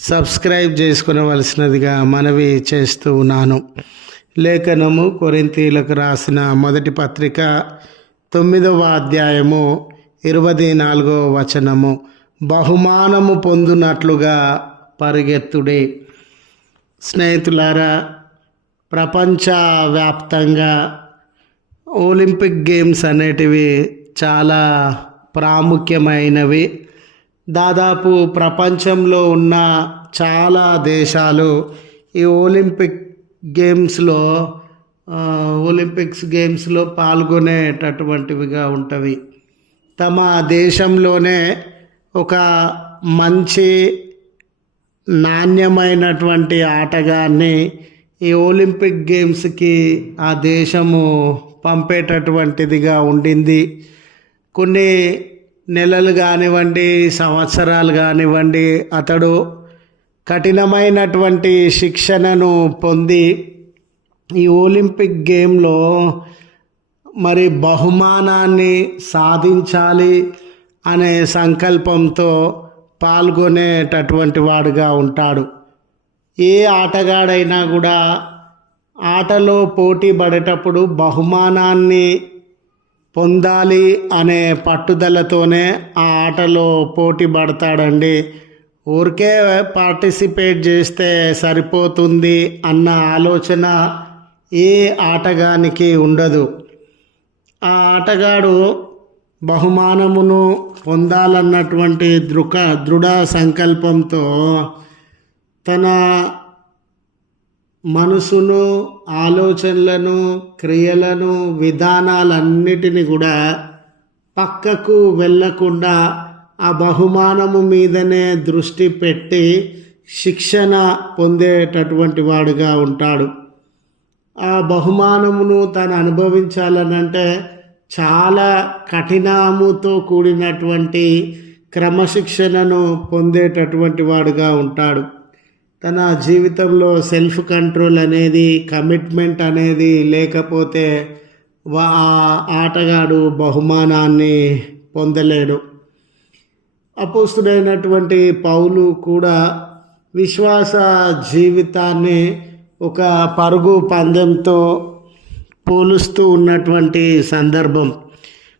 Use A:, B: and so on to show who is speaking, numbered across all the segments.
A: Subscribe చేసుకునవలసినదిగా మనవి చేస్తూ ఉన్నాను. లేఖనము కొరింతీలకు రాసిన మొదటి పత్రిక తొమ్మిదవ అధ్యాయము ఇరవై నాలుగవ వచనము. బహుమానము పొందునట్లుగా పరిగెత్తుడే. స్నేహితులారా ప్రపంచవ్యాప్తంగా ఒలింపిక్ గేమ్స్ అనేటివి చాలా ప్రాముఖ్యమైనవి. దాదాపు ప్రపంచంలో ఉన్న చాలా దేశాలు ఈ ఒలింపిక్ గేమ్స్లో ఒలింపిక్స్ గేమ్స్లో పాల్గొనేటటువంటివిగా ఉంటవి. తమ దేశంలోనే ఒక మంచి నాణ్యమైనటువంటి ఆటగాన్ని ఈ ఒలింపిక్ గేమ్స్కి ఆ దేశము పంపేటటువంటిదిగా ఉండింది. కొన్ని నెలలు కానివ్వండి సంవత్సరాలు కానివ్వండి అతడు కఠినమైనటువంటి శిక్షణను పొంది ఈ ఒలింపిక్ గేమ్లో మరి బహుమానాన్ని సాధించాలి అనే సంకల్పంతో పాల్గొనేటటువంటి వాడుగా ఉంటాడు. ఏ ఆటగాడైనా కూడా ఆటలో పోటీ పడేటప్పుడు బహుమానాన్ని పొందాలి అనే పట్టుదలతోనే ఆ ఆటలో పోటీ పడతాడండి. ఊరికే పార్టిసిపేట్ చేస్తే సరిపోతుంది అన్న ఆలోచన ఏ ఆటగానికి ఉండదు. ఆ ఆటగాడు బహుమానమును పొందాలన్నటువంటి దృక దృఢ సంకల్పంతో తన మనసును ఆలోచనలను క్రియలను విధానాలన్నిటిని కూడా పక్కకు వెళ్ళకుండా ఆ బహుమానము మీదనే దృష్టి పెట్టి శిక్షణ పొందేటటువంటి వాడుగా ఉంటాడు. ఆ బహుమానమును తను అనుభవించాలనంటే చాలా కఠినముతో కూడినటువంటి క్రమశిక్షణను పొందేటటువంటి వాడుగా ఉంటాడు. తన జీవితంలో సెల్ఫ్ కంట్రోల్ అనేది కమిట్మెంట్ అనేది లేకపోతే వా- ఆ ఆటగాడు బహుమానాన్ని పొందలేడు. అపోస్తుడైనటువంటి పౌలు కూడా విశ్వాస జీవితాన్ని ఒక పరుగు పందెంతో పోలుస్తూ ఉన్నటువంటి సందర్భం.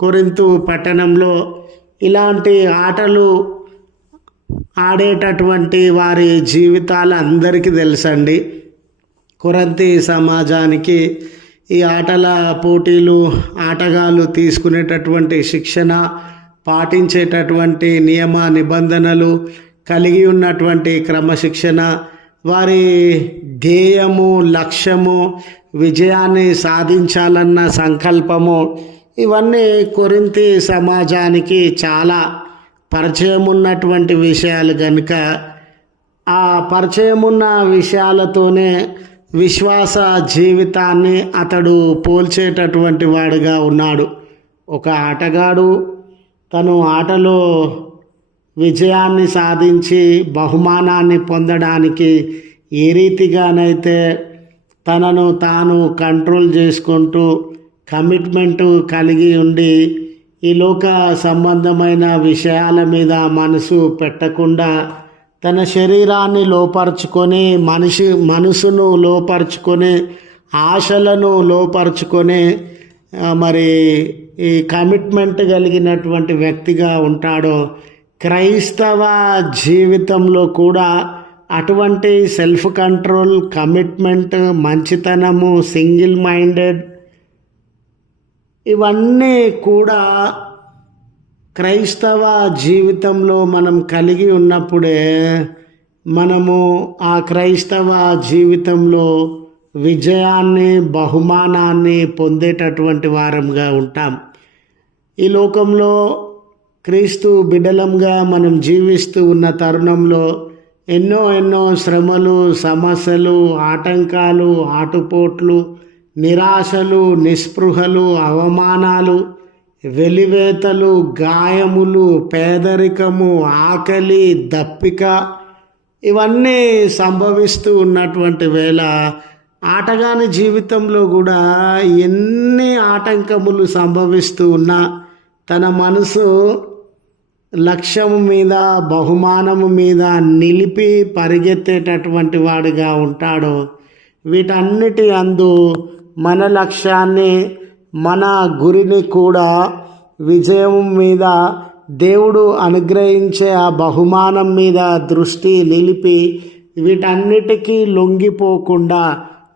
A: కొరింతు పట్టణంలో ఇలాంటి ఆటలు ఆడేటటువంటి వారి జీవితాలు అందరికీ తెలుసండి. కొరంతి సమాజానికి ఈ ఆటల పోటీలు ఆటగాళ్ళు తీసుకునేటటువంటి శిక్షణ పాటించేటటువంటి నియమ నిబంధనలు కలిగి ఉన్నటువంటి క్రమశిక్షణ వారి ధ్యేయము లక్ష్యము విజయాన్ని సాధించాలన్న సంకల్పము ఇవన్నీ కొరింతి సమాజానికి చాలా పరిచయం ఉన్నటువంటి విషయాలు కనుక ఆ పరిచయం ఉన్న విషయాలతోనే విశ్వాస జీవితాన్ని అతడు పోల్చేటటువంటి వాడుగా ఉన్నాడు. ఒక ఆటగాడు తను ఆటలో విజయాన్ని సాధించి బహుమానాన్ని పొందడానికి ఏ రీతిగానైతే తనను తాను కంట్రోల్ చేసుకుంటూ కమిట్మెంట్ కలిగి ఉండి ఈ లోక సంబంధమైన విషయాల మీద మనసు పెట్టకుండా తన శరీరాన్ని లోపరుచుకొని మనిషి మనసును లోపరుచుకొని ఆశలను లోపరుచుకొని మరి ఈ కమిట్మెంట్ కలిగినటువంటి వ్యక్తిగా ఉంటాడో క్రైస్తవ జీవితంలో కూడా అటువంటి సెల్ఫ్ కంట్రోల్ కమిట్మెంట్ మంచితనము సింగిల్ మైండెడ్ ఇవన్నీ కూడా క్రైస్తవ జీవితంలో మనం కలిగి ఉన్నప్పుడే మనము ఆ క్రైస్తవ జీవితంలో విజయాన్ని బహుమానాన్ని పొందేటటువంటి వారంగా ఉంటాం. ఈ లోకంలో క్రీస్తు బిడలంగా మనం జీవిస్తూ ఉన్న తరుణంలో ఎన్నో ఎన్నో శ్రమలు సమస్యలు ఆటంకాలు ఆటుపోట్లు నిరాశలు నిస్పృహలు అవమానాలు వెలివేతలు గాయములు పేదరికము ఆకలి దప్పిక ఇవన్నీ సంభవిస్తూ ఉన్నటువంటి వేళ ఆటగాని జీవితంలో కూడా ఎన్ని ఆటంకములు సంభవిస్తూ ఉన్నా తన మనసు లక్ష్యం మీద బహుమానము మీద నిలిపి పరిగెత్తేటటువంటి వాడిగా ఉంటాడు వీటన్నిటి అందు మన లక్ష్యాన్ని మన గురిని కూడా విజయం మీద దేవుడు అనుగ్రహించే ఆ బహుమానం మీద దృష్టి నిలిపి వీటన్నిటికీ లొంగిపోకుండా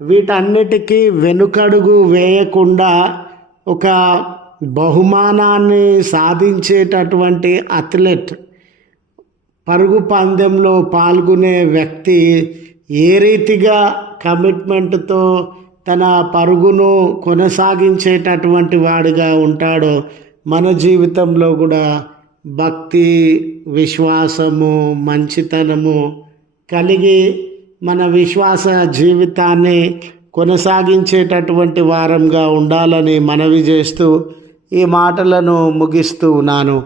A: వీటన్నిటికీ వెనుకడుగు వేయకుండా ఒక బహుమానాన్ని సాధించేటటువంటి అథ్లెట్ పరుగు పందెంలో పాల్గొనే వ్యక్తి ఏ రీతిగా కమిట్మెంట్తో తన పరుగును కొనసాగించేటటువంటి వాడిగా ఉంటాడో మన జీవితంలో కూడా భక్తి విశ్వాసము మంచితనము కలిగి మన విశ్వాస జీవితాన్ని కొనసాగించేటటువంటి వారంగా ఉండాలని మనవి చేస్తూ ఈ మాటలను ముగిస్తూ ఉన్నాను.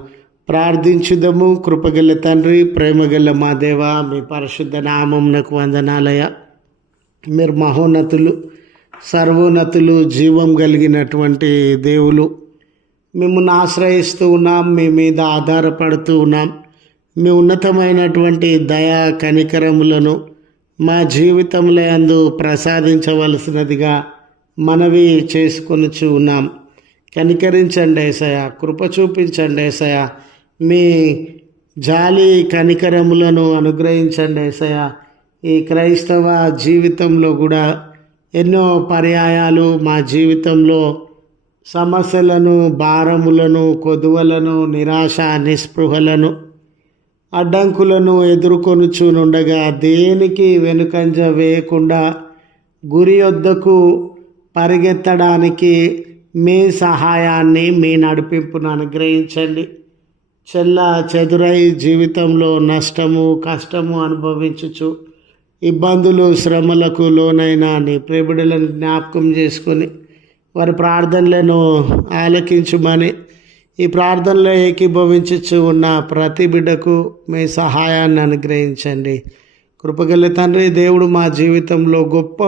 A: ప్రార్థించుదము. కృపగల తండ్రి ప్రేమగల మా దేవ మీ పరిశుద్ధ నామంనకు వందనాలయ మీరు మహోన్నతులు. సర్వోన్నతులు జీవం కలిగినటువంటి దేవులు. మిమ్మల్ని ఆశ్రయిస్తూ ఉన్నాం మీ మీద ఆధారపడుతూ ఉన్నాం. మీ ఉన్నతమైనటువంటి దయా కనికరములను మా జీవితంలో అందు ప్రసాదించవలసినదిగా మనవి చేసుకొనుచు ఉన్నాం. కనికరించండి ఏసయ కృప చూపించండి ఏసయ మీ జాలి కనికరములను అనుగ్రహించండి ఏసయ ఈ క్రైస్తవ జీవితంలో కూడా ఎన్నో పర్యాయాలు మా జీవితంలో సమస్యలను భారములను కొదువలను నిరాశ నిస్పృహలను అడ్డంకులను ఎదుర్కొనుచునుండగా దేనికి వెనుకంజ వేయకుండా గురి వద్దకు పరిగెత్తడానికి మీ సహాయాన్ని మీ నడిపింపును అనుగ్రహించండి. చెల్ల చెదురై జీవితంలో నష్టము కష్టము అనుభవించుచు ఇబ్బందులు శ్రమలకు లోనైనా నీ ప్రేమిడులను జ్ఞాపకం చేసుకొని వారి ప్రార్థనలను ఆలకించుమని ఈ ప్రార్థనలో ఏకీభవించుచు ఉన్న ప్రతి బిడ్డకు మీ సహాయాన్ని అనుగ్రహించండి. కృపగల తండ్రి దేవుడు మా జీవితంలో గొప్ప